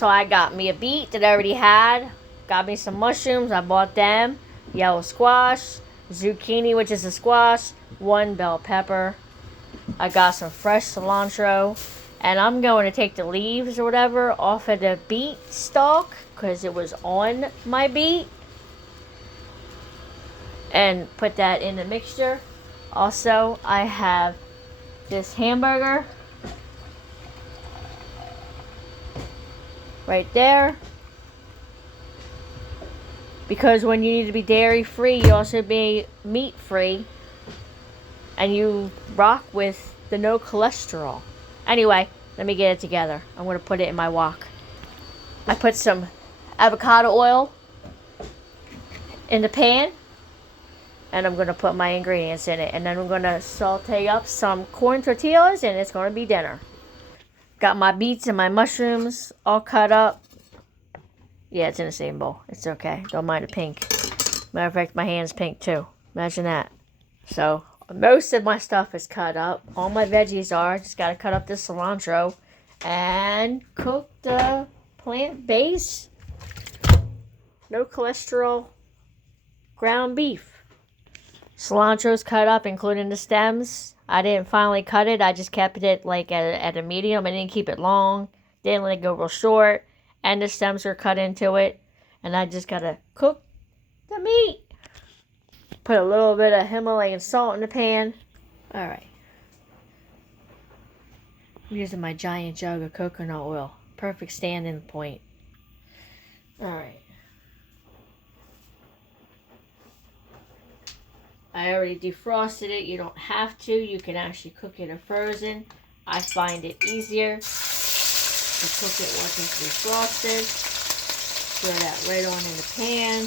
So I got me a beet that I already had. Got me some mushrooms. I bought them. Yellow squash, zucchini, which is a squash, 1 bell pepper. I got some fresh cilantro. And I'm going to take the leaves or whatever off of the beet stalk because it was on my beet. And put that in the mixture. Also, I have this hamburger right there. Because when you need to be dairy free, you also be meat free. And you rock with the no cholesterol. Anyway, let me get it together. I'm going to put it in my wok. I put some avocado oil in the pan. And I'm going to put my ingredients in it. And then I'm going to saute up some corn tortillas. And it's going to be dinner. Got my beets and my mushrooms all cut up. Yeah, it's in the same bowl. It's okay. Don't mind the pink. Matter of fact, my hand's pink too. Imagine that. So, most of my stuff is cut up. All my veggies are. Just got to cut up the cilantro. And cook the plant-based, no cholesterol, ground beef. Cilantro's cut up, including the stems. I didn't finally cut it. I just kept it like at a medium. I didn't keep it long. Didn't let it go real short. And the stems are cut into it. And I just got to cook the meat. Put a little bit of Himalayan salt in the pan. Alright. I'm using my giant jug of coconut oil. Perfect standing point. Alright. I already defrosted it. You don't have to. You can actually cook it frozen. I find it easier to cook it once it's defrosted. Throw that right on in the pan.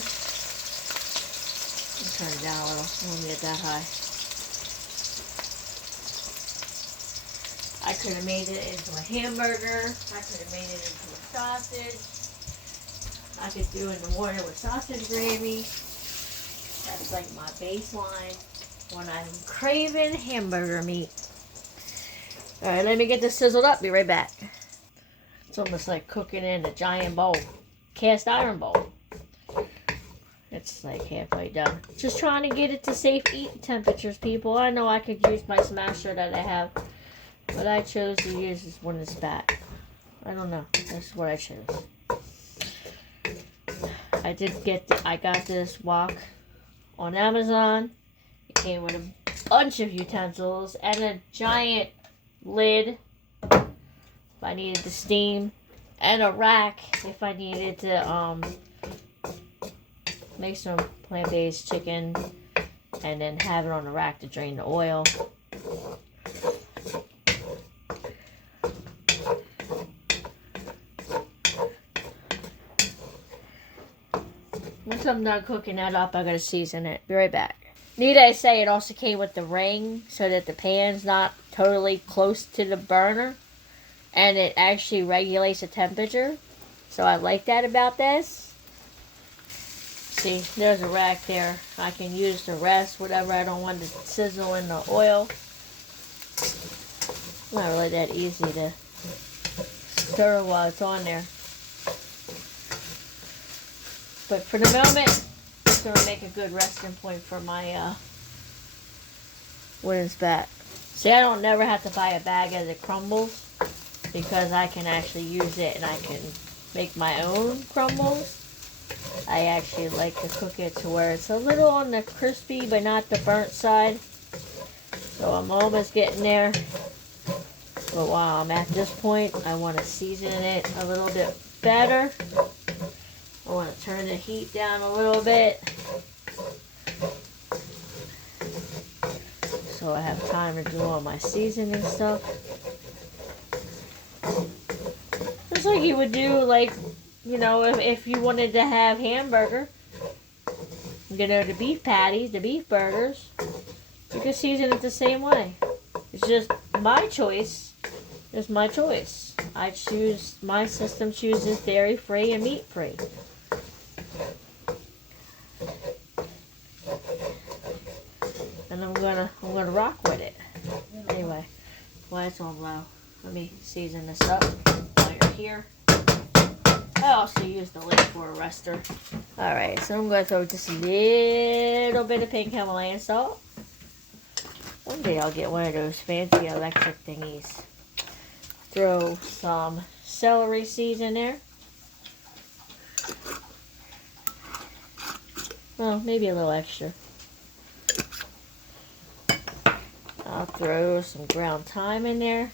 Turn it down a little. I don't want to get that high. I could have made it into a hamburger. I could have made it into a sausage. I could do it in the morning with sausage gravy. That's like my baseline when I'm craving hamburger meat. Alright, let me get this sizzled up. Be right back. It's almost like cooking in a giant bowl. Cast iron bowl. It's like halfway done. Just trying to get it to safe eating temperatures, people. I know I could use my smasher that I have. But I chose to use this one that's back. I don't know. That's what I chose. I got this wok on Amazon. It came with a bunch of utensils and a giant lid if I needed to steam, and a rack if I needed to make some plant-based chicken, and then have it on the rack to drain the oil. Once I'm done cooking that up, I gotta season it. Be right back. Need I say it also came with the ring so that the pan's not totally close to the burner, and it actually regulates the temperature. So I like that about this. See, there's a rack there. I can use the rest, whatever I don't want to sizzle in the oil. Not really that easy to stir while it's on there. But for the moment, it's going to make a good resting point for my wooden spat. See, I don't never have to buy a bag as it crumbles, because I can actually use it and I can make my own crumbles. I actually like to cook it to where it's a little on the crispy but not the burnt side. So I'm almost getting there. But while I'm at this point, I want to season it a little bit better. I want to turn the heat down a little bit so I have time to do all my seasoning stuff. Just like you would do, like, you know, if you wanted to have hamburger, you know, the beef patties, the beef burgers, you can season it the same way. It's just my choice. It's my choice. I choose, my system chooses dairy free and meat free. And I'm gonna rock with it. Anyway, while it's on low, let me season this up while you're here. I also use the lid for a rester. Alright, so I'm going to throw just a little bit of pink Himalayan salt. One day I'll get one of those fancy electric thingies. Throw some celery seeds in there. Well, maybe a little extra. I'll throw some ground thyme in there.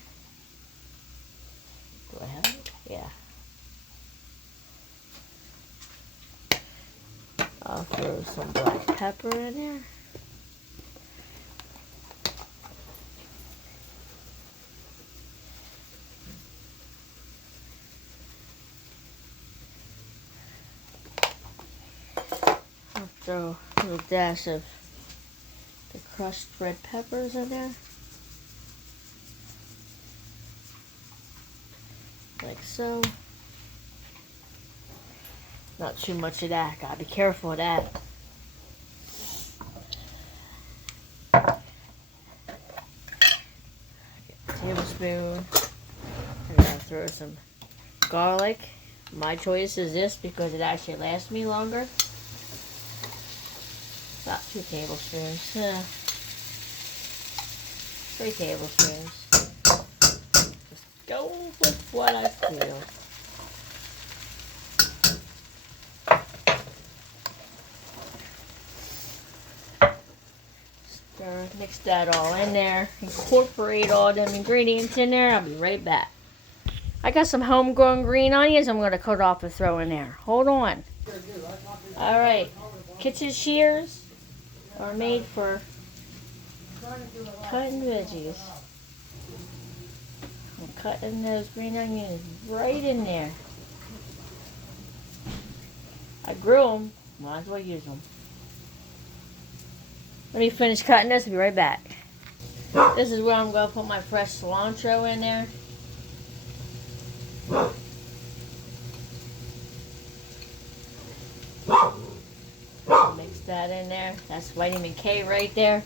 Do I have it? Yeah. I'll throw some black pepper in there. I'll throw a little dash of the crushed red peppers in there. Like so. Not too much of that. Gotta be careful of that. Get a tablespoon. And I'll throw some garlic. My choice is this because it actually lasts me longer. About 2 tablespoons. 3 tablespoons. Just go with what I feel. Mix that all in there. Incorporate all them ingredients in there. I'll be right back. I got some homegrown green onions I'm going to cut off and throw in there. Hold on. Alright. Kitchen shears are made for cutting veggies. I'm cutting those green onions right in there. I grew them. Might as well use them. Let me finish cutting this and be right back. This is where I'm going to put my fresh cilantro in there. Mix that in there. That's vitamin K right there.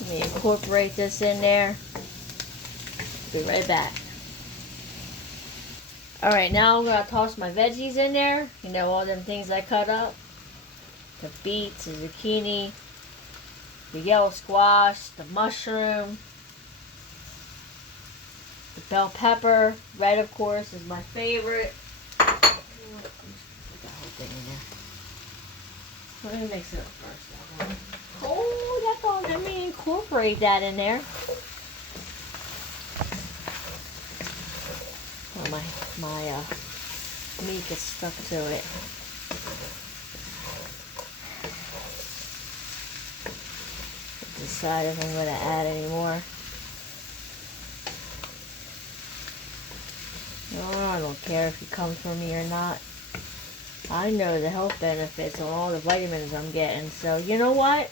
Let me incorporate this in there. Be right back. Alright, now I'm going to toss my veggies in there. You know, all them things I cut up. The beets, the zucchini, the yellow squash, the mushroom, the bell pepper. Red, of course, is my favorite. Put the whole thing in there. Let me mix it up first. Oh, that's all. Let me incorporate that in there. Oh, my meat gets stuck to it. Decide if I'm going to add any more. No, I don't care if it comes from me or not. I know the health benefits and all the vitamins I'm getting. So, you know what?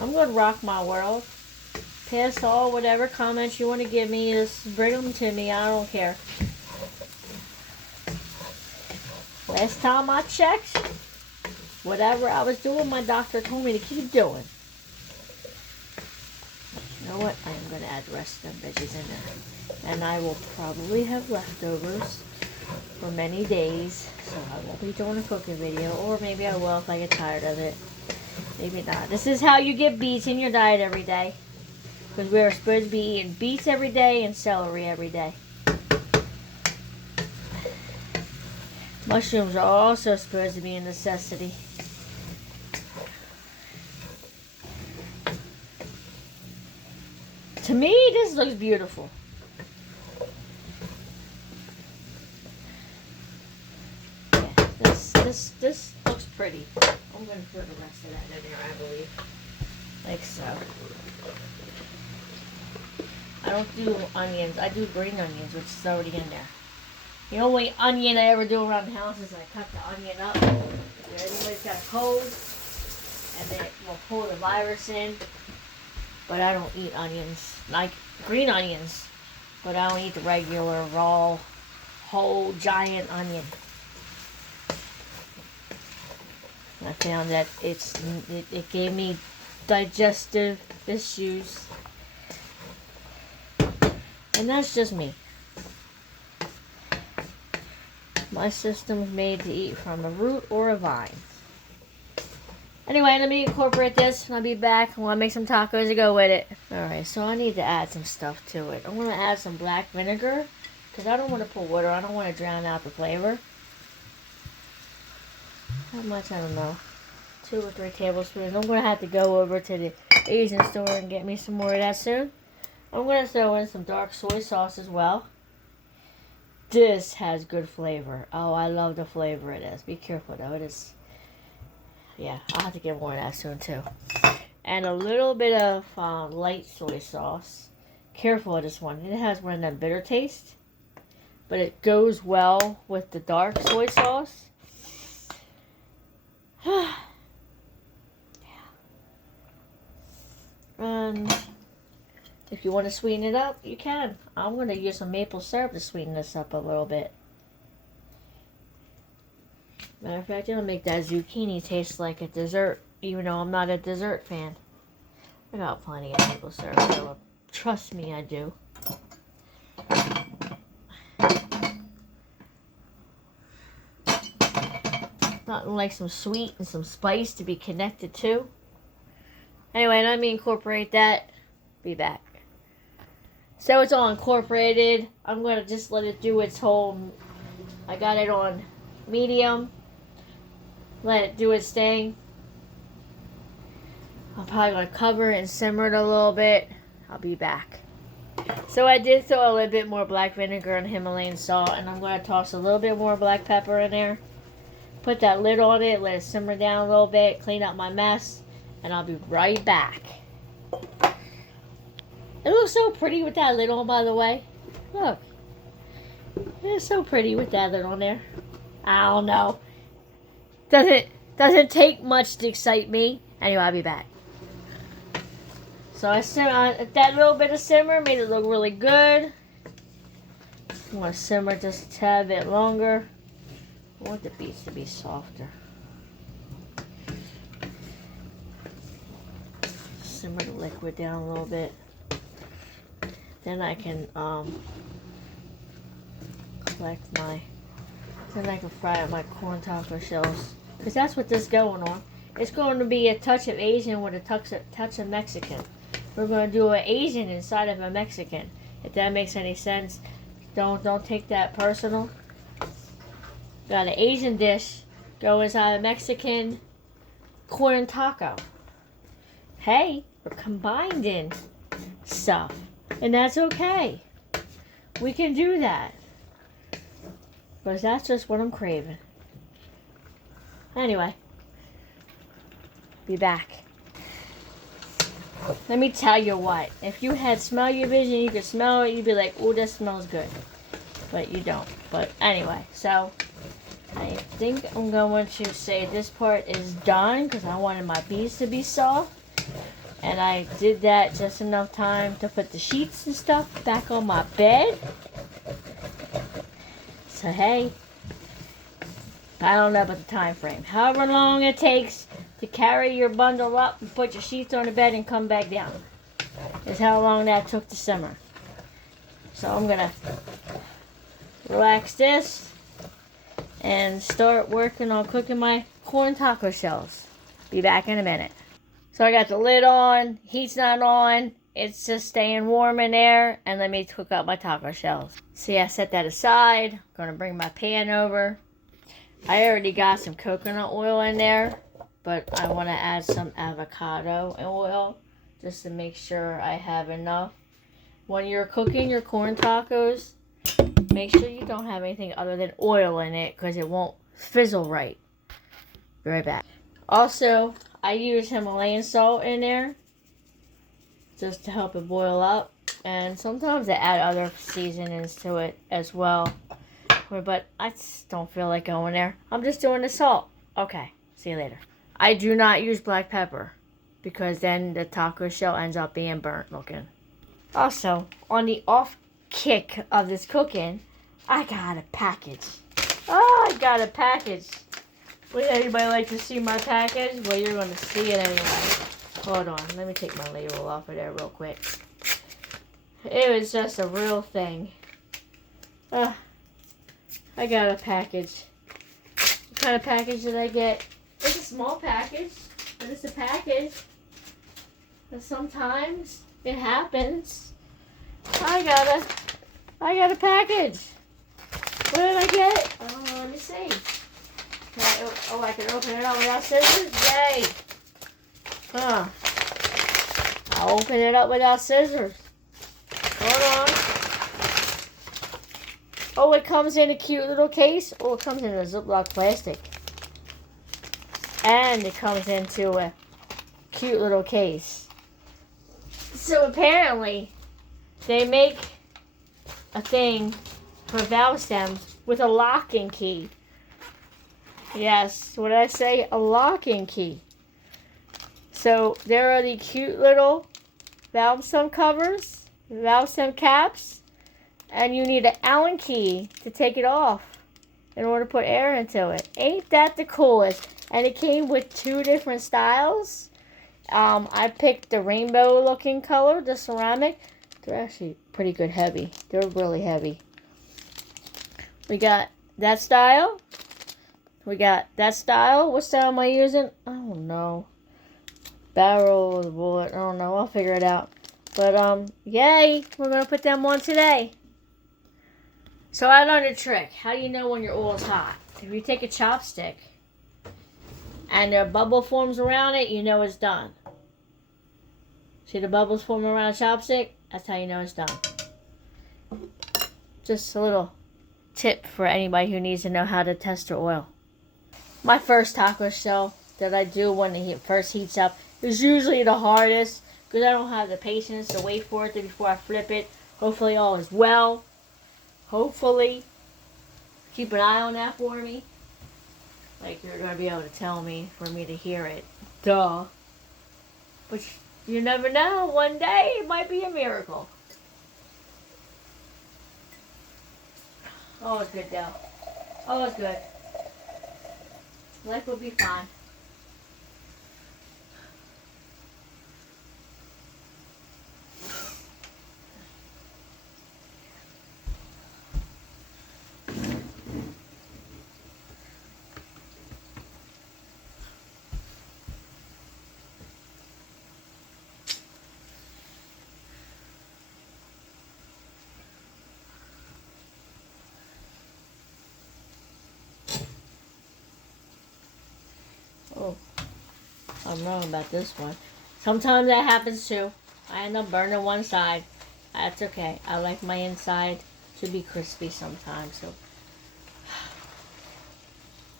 I'm going to rock my world. Pass all whatever comments you want to give me. Just bring them to me. I don't care. Last time I checked, whatever I was doing, my doctor told me to keep doing. You know what? I am going to add the rest of them veggies in there. And I will probably have leftovers for many days. So I won't be doing a cooking video. Or maybe I will if I get tired of it. Maybe not. This is how you get beets in your diet every day. Because we are supposed to be eating beets every day and celery every day. Mushrooms are also supposed to be a necessity. To me, this looks beautiful. Yeah, this looks pretty. I'm going to put the rest of that in there, I believe. Like so. I don't do onions. I do green onions, which is already in there. The only onion I ever do around the house is I cut the onion up. If anybody's got a cold, and then it will pull the virus in. But I don't eat onions. Like green onions. But I don't eat the regular, raw, whole, giant onion. I found that it gave me digestive issues. And that's just me. My system's made to eat from a root or a vine. Anyway, let me incorporate this and I'll be back. I want to make some tacos to go with it. Alright, so I need to add some stuff to it. I'm going to add some black vinegar because I don't want to put water. I don't want to drown out the flavor. How much? I don't know. 2 or 3 tablespoons. I'm going to have to go over to the Asian store and get me some more of that soon. I'm going to throw in some dark soy sauce as well. This has good flavor. Oh, I love the flavor of this. Be careful though. It is... Yeah, I'll have to get more of that soon too. And a little bit of light soy sauce. Careful of this one. It has one of that bitter taste. But it goes well with the dark soy sauce. Yeah. And if you want to sweeten it up, you can. I'm going to use some maple syrup to sweeten this up a little bit. Matter of fact, it'll make that zucchini taste like a dessert, even though I'm not a dessert fan. I got plenty of maple syrup, so trust me, I do. Nothing like some sweet and some spice to be connected to. Anyway, let me incorporate that. Be back. So it's all incorporated. I'm going to just let it do its whole... I got it on medium. Let it do its thing. I'm probably going to cover it and simmer it a little bit. I'll be back. So I did throw a little bit more black vinegar and Himalayan salt. And I'm going to toss a little bit more black pepper in there. Put that lid on it. Let it simmer down a little bit. Clean up my mess. And I'll be right back. It looks so pretty with that lid on, by the way. Look. It's so pretty with that lid on there. I don't know. Doesn't take much to excite me. Anyway, I'll be back. So I that little bit of simmer made it look really good. I want to simmer just a tad bit longer. I want the beets to be softer. Simmer the liquid down a little bit. Then I can then I can fry up my corn taco shells. Because that's what this is going on. It's going to be a touch of Asian with a touch of Mexican. We're going to do an Asian inside of a Mexican. If that makes any sense. Don't take that personal. Got an Asian dish go inside a Mexican corn taco. Hey, we're combining stuff. And that's okay. We can do that. Because that's just what I'm craving. Anyway. Be back. Let me tell you what. If you had smell-o-vision, you could smell it, you'd be like, oh, that smells good. But you don't. But anyway, so I think I'm going to say this part is done because I wanted my beets to be soft. And I did that just enough time to put the sheets and stuff back on my bed. So hey, I don't know about the time frame. However long it takes to carry your bundle up and put your sheets on the bed and come back down is how long that took to simmer. So I'm going to relax this and start working on cooking my corn taco shells. Be back in a minute. So I got the lid on, heat's not on, it's just staying warm in there, and let me cook up my taco shells. See, I set that aside. I'm gonna bring my pan over. I already got some coconut oil in there, but I wanna add some avocado oil just to make sure I have enough. When you're cooking your corn tacos, make sure you don't have anything other than oil in it because it won't fizzle right. Be right back. Also, I use Himalayan salt in there just to help it boil up. And sometimes I add other seasonings to it as well. But I just don't feel like going there. I'm just doing the salt. Okay, see you later. I do not use black pepper because then the taco shell ends up being burnt looking. Also, on the off kick of this cooking, I got a package. Oh, I got a package Would anybody like to see my package? Well, you're going to see it anyway. Hold on. Let me take my label off of there real quick. It was just a real thing. I got a package. What kind of package did I get? It's a small package, but it's a package. And sometimes it happens. I got a package. What did I get? Let me see. I can open it up without scissors? Yay! I'll open it up without scissors. Hold on. Oh, it comes in a cute little case. Oh, it comes in a Ziploc plastic. And it comes into a cute little case. So apparently, they make a thing for valve stems with a locking key. Yes, what did I say? A locking key. So there are the cute little valve stem covers, valve stem caps, and you need an Allen key to take it off in order to put air into it. Ain't that the coolest? And it came with 2 different styles. I picked the rainbow looking color, the ceramic. They're actually pretty good heavy. They're really heavy. We got that style. We got that style. What style am I using? I don't know. Barrel of the bullet. I don't know. I'll figure it out. But, yay. We're going to put them on today. So I learned a trick. How do you know when your oil is hot? If you take a chopstick and a bubble forms around it, you know it's done. See the bubbles forming around a chopstick? That's how you know it's done. Just a little tip for anybody who needs to know how to test their oil. My first taco shell that I do when it first heats up is usually the hardest because I don't have the patience to wait for it before I flip it. Hopefully all is well. Hopefully. Keep an eye on that for me. Like you're going to be able to tell me for me to hear it. Duh. But you never know. One day it might be a miracle. Oh, it's good though. Oh, it's good. Life will be fine. Oh, I'm wrong about this one. Sometimes that happens too. I end up burning one side. That's okay. I like my inside to be crispy sometimes. So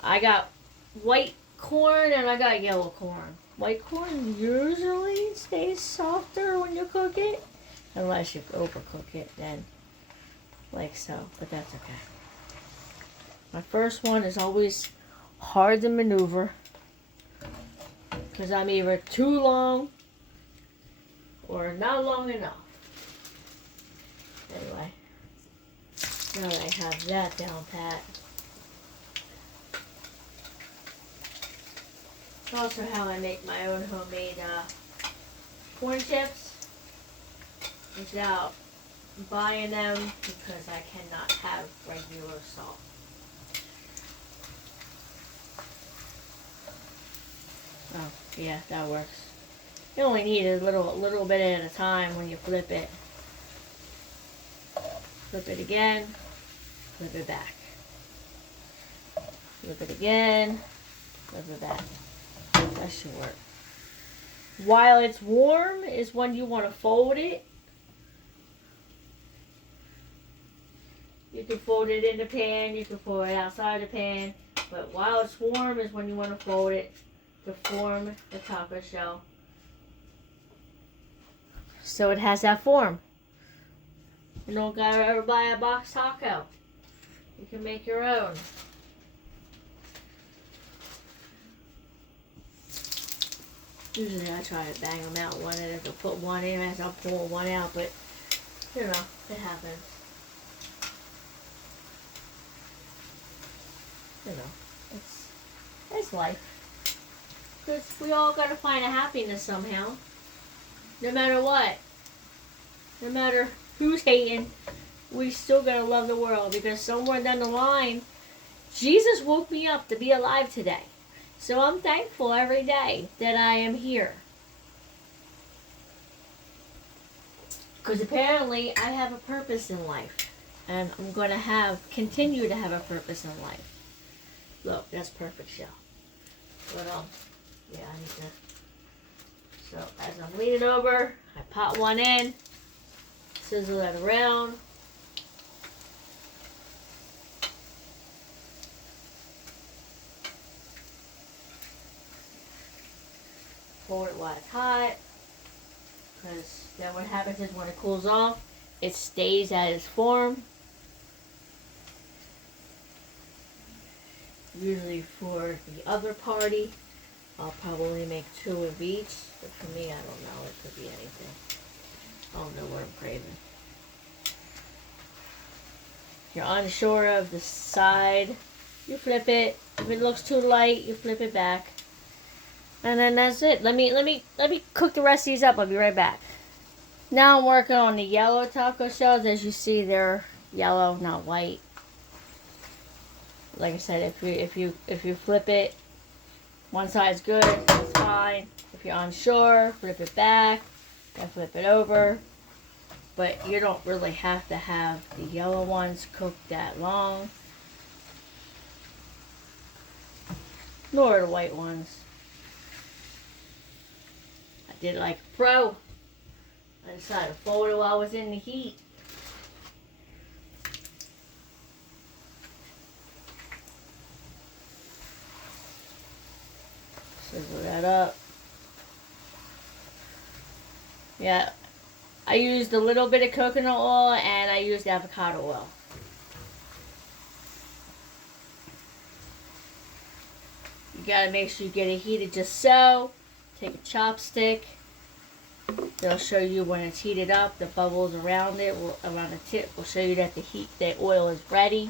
I got white corn and I got yellow corn. White corn usually stays softer when you cook it. Unless you overcook it, then like so. But that's okay. My first one is always hard to maneuver. Because I'm either too long or not long enough. Anyway, now that I have that down pat. It's also how I make my own homemade corn chips without buying them because I cannot have regular salt. Oh, yeah, that works. You only need a little bit at a time when you flip it. Flip it again, flip it back. Flip it again, flip it back. That should work. While it's warm is when you want to fold it. You can fold it in the pan, you can fold it outside the pan, but while it's warm is when you want to fold it to form the taco shell. So it has that form. You don't gotta ever buy a box taco. You can make your own. Usually I try to bang them out one and I'll put one in as I'll pull one out, but you know, it happens. You know, That's life. Because we all got to find a happiness somehow. No matter what. No matter who's hating, we still got to love the world. Because somewhere down the line, Jesus woke me up to be alive today. So I'm thankful every day that I am here. Because apparently I have a purpose in life. And I'm going to continue to have a purpose in life. Look, that's perfect shell. But, yeah, I need to. So, as I'm leaning over, I pop one in, sizzle that around. Hold it while it's hot. Because then what happens is when it cools off, it stays at its form. Usually for the other party, I'll probably make 2 of each. But for me, I don't know. It could be anything. I don't know what I'm craving. If you're unsure of the side, you flip it. If it looks too light, you flip it back. And then that's it. Let me cook the rest of these up. I'll be right back. Now I'm working on the yellow taco shells. As you see, they're yellow, not white. Like I said, if you flip it, one side's good, it's fine. If you're unsure, flip it back, then flip it over. But you don't really have to have the yellow ones cooked that long, nor the white ones. I did it like a pro. I decided to fold it while I was in the heat. Sizzle that up. Yeah, I used a little bit of coconut oil and I used avocado oil. You gotta make sure you get it heated just so. Take a chopstick. They'll show you when it's heated up. The bubbles around it, around the tip, will show you that the oil is ready.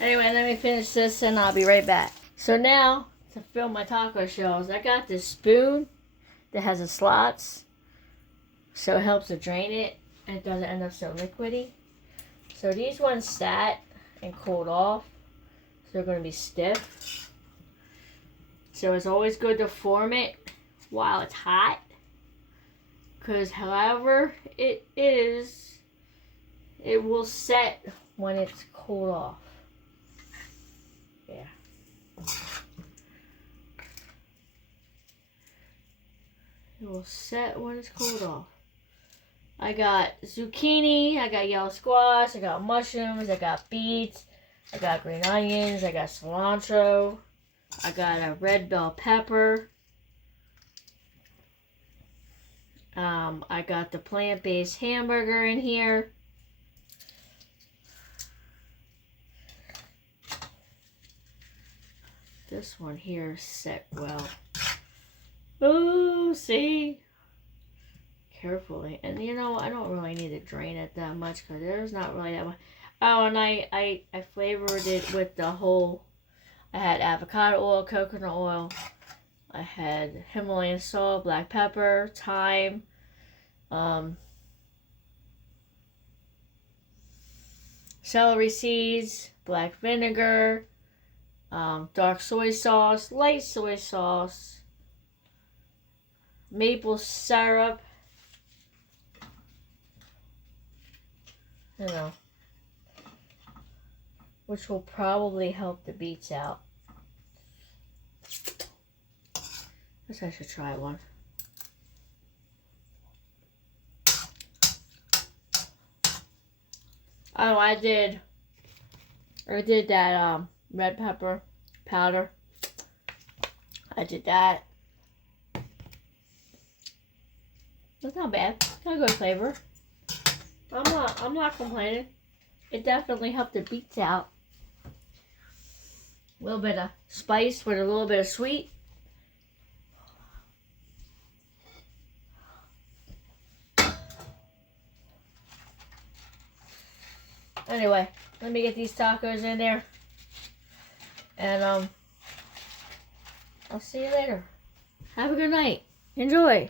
Anyway, let me finish this and I'll be right back. So now, to fill my taco shells, I got this spoon that has the slots, so it helps to drain it and it doesn't end up so liquidy. So these ones sat and cooled off, so they're going to be stiff. So it's always good to form it while it's hot, because however it is, it will set when it's cooled off. Yeah. It will set when it's cooled off. I got zucchini, I got yellow squash, I got mushrooms, I got beets, I got green onions, I got cilantro, I got a red bell pepper. I got the plant-based hamburger in here. This one here set well. Oh, see? Carefully. And you know, I don't really need to drain it that much because there's not really that much. Oh, and I flavored it with the whole, I had avocado oil, coconut oil. I had Himalayan salt, black pepper, thyme, celery seeds, black vinegar, dark soy sauce, light soy sauce, maple syrup, you know, which will probably help the beets out. Guess I should try one. Oh, I did I did that red pepper powder. I did that. That's not bad. Got a good flavor. I'm not complaining. It definitely helped the beets out. A little bit of spice with a little bit of sweet. Anyway, let me get these tacos in there. And I'll see you later. Have a good night. Enjoy.